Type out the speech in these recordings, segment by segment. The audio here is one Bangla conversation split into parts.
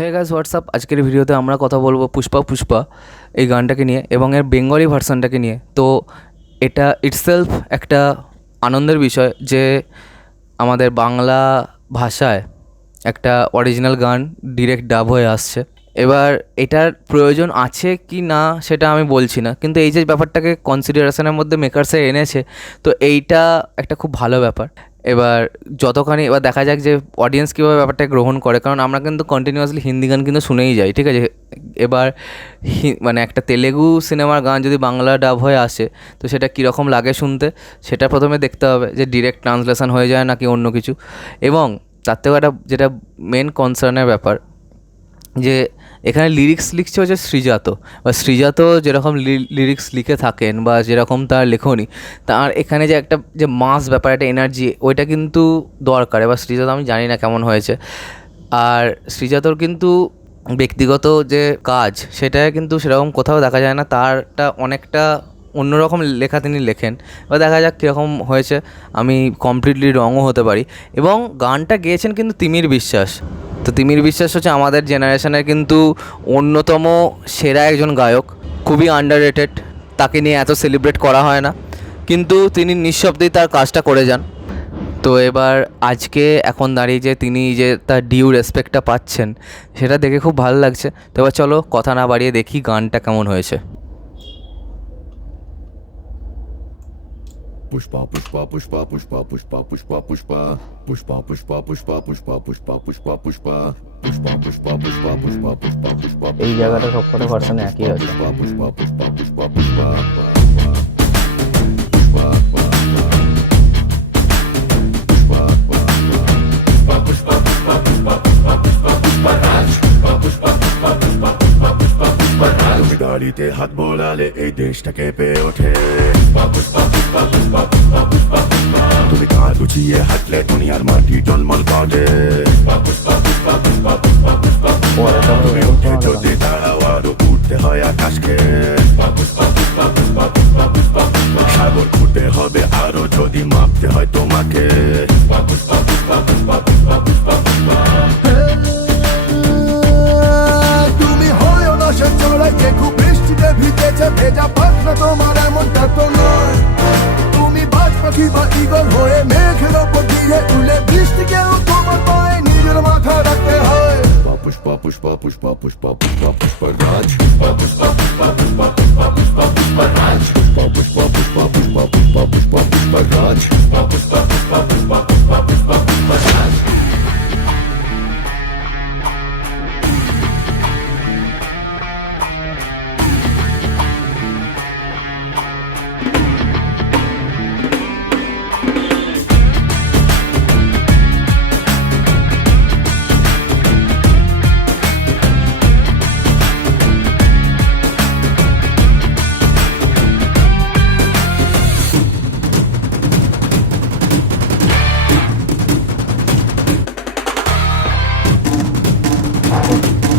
হে গাইস হোয়াটসঅ্যাপ, আজকের ভিডিওতে আমরা কথা বলবো পুষ্পা পুষ্পা এই গানটাকে নিয়ে এবং এর বেঙ্গলি ভার্সনটাকে নিয়ে। তো এটা ইটসেলফ একটা আনন্দের বিষয় যে আমাদের বাংলা ভাষায় একটা অরিজিনাল গান ডিরেক্ট ডাব হয়ে আসছে। এবার এটার প্রয়োজন আছে কি না সেটা আমি বলছি না, কিন্তু এই যে ব্যাপারটাকে কনসিডারেশনের মধ্যে মেকার্সে এনেছে, তো এইটা একটা খুব ভালো ব্যাপার। এবার যতখানি এবার দেখা যাক যে অডিয়েন্স কীভাবে ব্যাপারটা গ্রহণ করে, কারণ আমরা কিন্তু কন্টিনিউয়াসলি হিন্দি গান কিন্তু শুনেই যাই, ঠিক আছে। এবার মানে একটা তেলেগু সিনেমার গান যদি বাংলা ডাব হয়ে আসে, তো সেটা কীরকম লাগে শুনতে, সেটা প্রথমে দেখতে হবে যে ডিরেক্ট ট্রান্সলেশন হয়ে যায় নাকি অন্য কিছু। এবং তার থেকেও একটা যেটা মেন কনসার্নের ব্যাপার, যে এখানে লিরিক্স লিখছে হচ্ছে শ্রীজাত, বা শ্রীজাত যেরকম লিরিক্স লিখে থাকেন বা যেরকম তার লেখনী, তার এখানে যে একটা যে মাস ব্যাপার, একটা এনার্জি, ওইটা কিন্তু দরকার। এবার শ্রীজাত আমি জানি না কেমন হয়েছে, আর শ্রীজাতর কিন্তু ব্যক্তিগত যে কাজ সেটা কিন্তু সেরকম কোথাও দেখা যায় না, তারটা অনেকটা অন্যরকম লেখা তিনি লেখেন। এবার দেখা যাক কীরকম হয়েছে, আমি কমপ্লিটলি রঙও হতে পারি। এবং গানটা গেয়েছেন কিন্তু তিমির বিশ্বাস। তো তিমির বিশ্বাস হচ্ছে আমাদের জেনারেশনের কিন্তু অন্যতম সেরা একজন গায়ক, খুবই আন্ডাররেটেড, তাকে নিয়ে এত সেলিব্রেট করা হয় না, কিন্তু তিনি নিঃশব্দেই তার কাজটা করে যান। তো এবার আজকে এখন দাঁড়িয়ে যে তিনি যে তার ডিউ রেসপেক্টটা পাচ্ছেন, সেটা দেখে খুব ভালো লাগছে। তো এবার চলো কথা না বাড়িয়ে দেখি গানটা কেমন হয়েছে। Pushpa pushpa pushpa pushpa pushpa pushpa pushpa pushpa pushpa pushpa pushpa pushpa pushpa pushpa pushpa pushpa pushpa pushpa pushpa pushpa এই জায়গাটা সবকটা ভার্সনে একই আছে। pushpa pushpa pushpa pushpa pushpa গাড়িতে হাত বোলালে এই দেশটা কেঁপে ওঠে। তুমি কাজ গুছিয়ে হাঁটলে দুনিয়ার মাটি টলমল করে। তুমি উঠে যদি দাঁড়াও আরো উঠতে হয় আকাশকে। সাগর খুঁটে হবে আরো যদি মাপতে হয় তোমাকে। তুমি হয় না সে চড়াইয়ে খুব বৃষ্টিতে ভিজেছে ভেজা পাখনা, তোমার এমনটা তো নয়। তুমি বাজ পাখি বা ঈগল হয়ে মেঘের ওপর দিয়ে উড়ে, বৃষ্টিকেও তোমার পায়ে নিজের মাথা রাখতে হয়। পুষ্পা পুষ্পা পুষ্পা পুষ্পা পুষ্পা পুষ্পা রাজ, পুষ্পা পুষ্পা পুষ্পা পুষ্পা পুষ্পা পুষ্পা রাজ, পুষ্পা পুষ্পা পুষ্পা পুষ্পা পুষ্পা পুষ্পা পুষ্পা রাজ, পুষ্পা পুষ্পা পুষ্পা পুষ্পা পুষ্পা পুষ্পা পুষ্পা রাজ।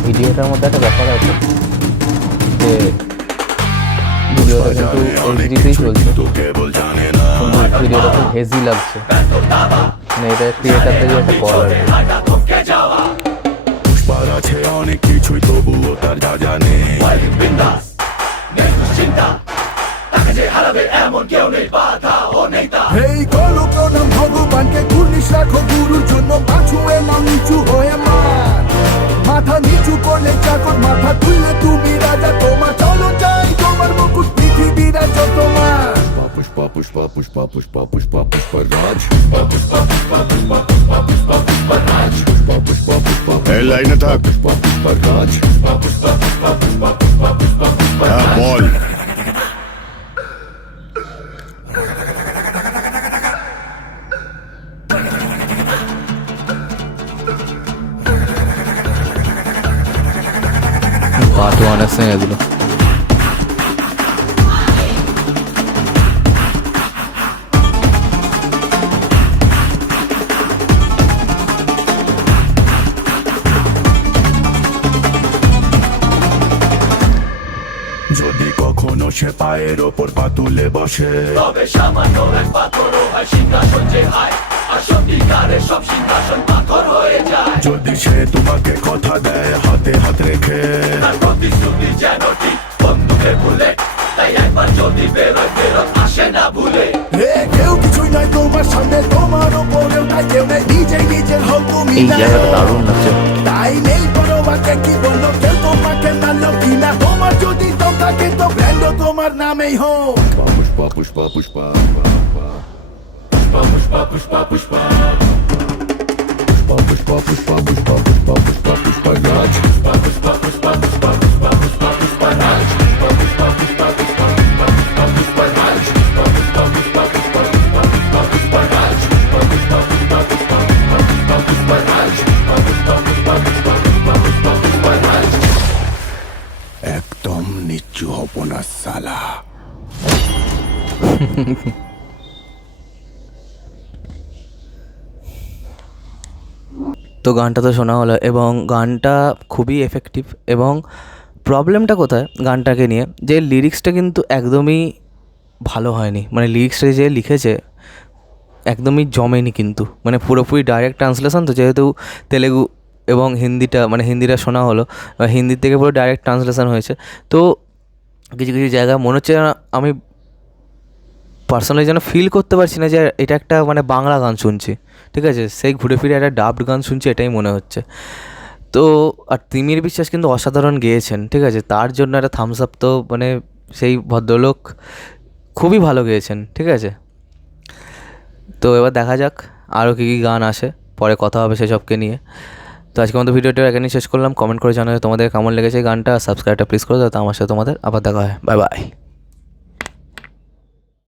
ভিডিওটার মধ্যে একটা ব্যাপার আছে যে ভিডিওটা কিন্তু এইচডিতেই চলছে, কিন্তু ভিডিওটা খুব হেজি লাগছে, মানে এটা ক্রিয়েটারদের যে একটা কল আর কি। পুষ্পার আছে অনেক কিছুই, তবুও তার যা জানে এই গরু প্রণাম ভগবানকে, কুর্নিশ রাখো গুরুর জন্য, পাছুয়ে নাম নিচু হয়ে মার। মাথা নিচু করলে চাকর, মাথা তুললে তুমি রাজা, তোমার চলো চাই তোমার মুকুট পৃথিবীর রাজা তোমার। পুষ্পা পুষ্পা পুষ্পা পুষ্পা পুষ্পা পুষ্পা রাজ, পুষ্পা পুষ্পা পুষ্পা পুষ্পা পুষ্পা পুষ্পা পুষ্পা রাজ, পুষ্পা পুষ্পা পুষ্পা এই লাইনে থাক, পুষ্পা পুষ্পা রাজ, পুষ্পা পুষ্পা পুষ্পা পুষ্পা পুষ্পা পুষ্পা পুষ্পা বল। পার্ট ওয়ান আছে এগুলো। যদি কখনো সে পায়ের ওপর পা তুলে বসে, তবে সামান্য এক পাথরও হয় সিংহাসন যে হায়, আর সত্যিকারের সব সিংহাসন পাথর হয়ে যায়। যদি সে তোমাকে কথা দেয় তুমি এই না জায়গাটা দারুণ লাগছে। তাই নেই পরোয়াকে কি বললো কেউ তোমাকে মানলো কিনা তোমার যদি দম থাকে তো ব্র্যান্ডও তোমার নামেই হোক পুষ্পা পুষ্পা পুষ্পা পুষ্পা পুষ্পা পুষ্পা পুষ্পা পুষ্পা পুষ্পা পুষ্পা পুষ্পা পুষ্পা পুষ্পা রাজ পুষ্পা পুষ্পা পুষ্পা পুষ্পা পুষ্পা পুষ্পা পুষ্পা রাজ পুষ্পা পুষ্পা পুষ্পা পুষ্পা পুষ্পা পুষ্পা রাজ পুষ্পা পুষ্পা পুষ্পা পুষ্পা পুষ্পা পুষ্পা রাজ পুষ্পা পুষ্পা পুষ্পা পুষ্পা পুষ্পা পুষ্পা রাজ পুষ্পা পুষ্পা পুষ্পা পুষ্পা পুষ্পা পুষ্পা রাজ একদম নিচু হব না সালা। তো গানটা তো শোনা হলো এবং গানটা খুবই এফেক্টিভ। এবং প্রবলেমটা কোথায় গানটাকে নিয়ে, যে লিরিক্সটা কিন্তু একদমই ভালো হয়নি, মানে লিরিক্সটা যে লিখেছে একদমই জমেনি কিন্তু, মানে পুরোপুরি ডাইরেক্ট ট্রান্সলেশন তো, যেহেতু তেলেগু এবং হিন্দিটা শোনা হলো, হিন্দির থেকে পুরো ডাইরেক্ট ট্রান্সলেশন হয়েছে। তো কিছু কিছু জায়গায় মনে হচ্ছে যেন আমি পার্সোনালি যেন ফিল করতে পারছি না যে এটা একটা মানে বাংলা গান শুনছি, ঠিক আছে, সেই ঘুরে ফিরে একটা ডাবড গান শুনছি এটাই মনে হচ্ছে। তো আর তিমির বিশ্বাস কিন্তু অসাধারণ গেয়েছেন, ঠিক আছে, তার জন্য একটা থামস আপ। তো মানে সেই ভদ্রলোক খুবই ভালো গেয়েছেন, ঠিক আছে। তো এবার দেখা যাক আরও কী কী গান আসে, পরে কথা হবে সেসবকে নিয়ে। তো আজকে আমাদের ভিডিওটা এখানেই শেষ করলাম। কমেন্ট করে জানাবে তোমাদের কেমন লেগেছে এই গানটা, সাবস্ক্রাইবটা প্লিজ করে দাও। তো আমার সাথে তোমাদের আবার দেখা হয়, বাই বাই।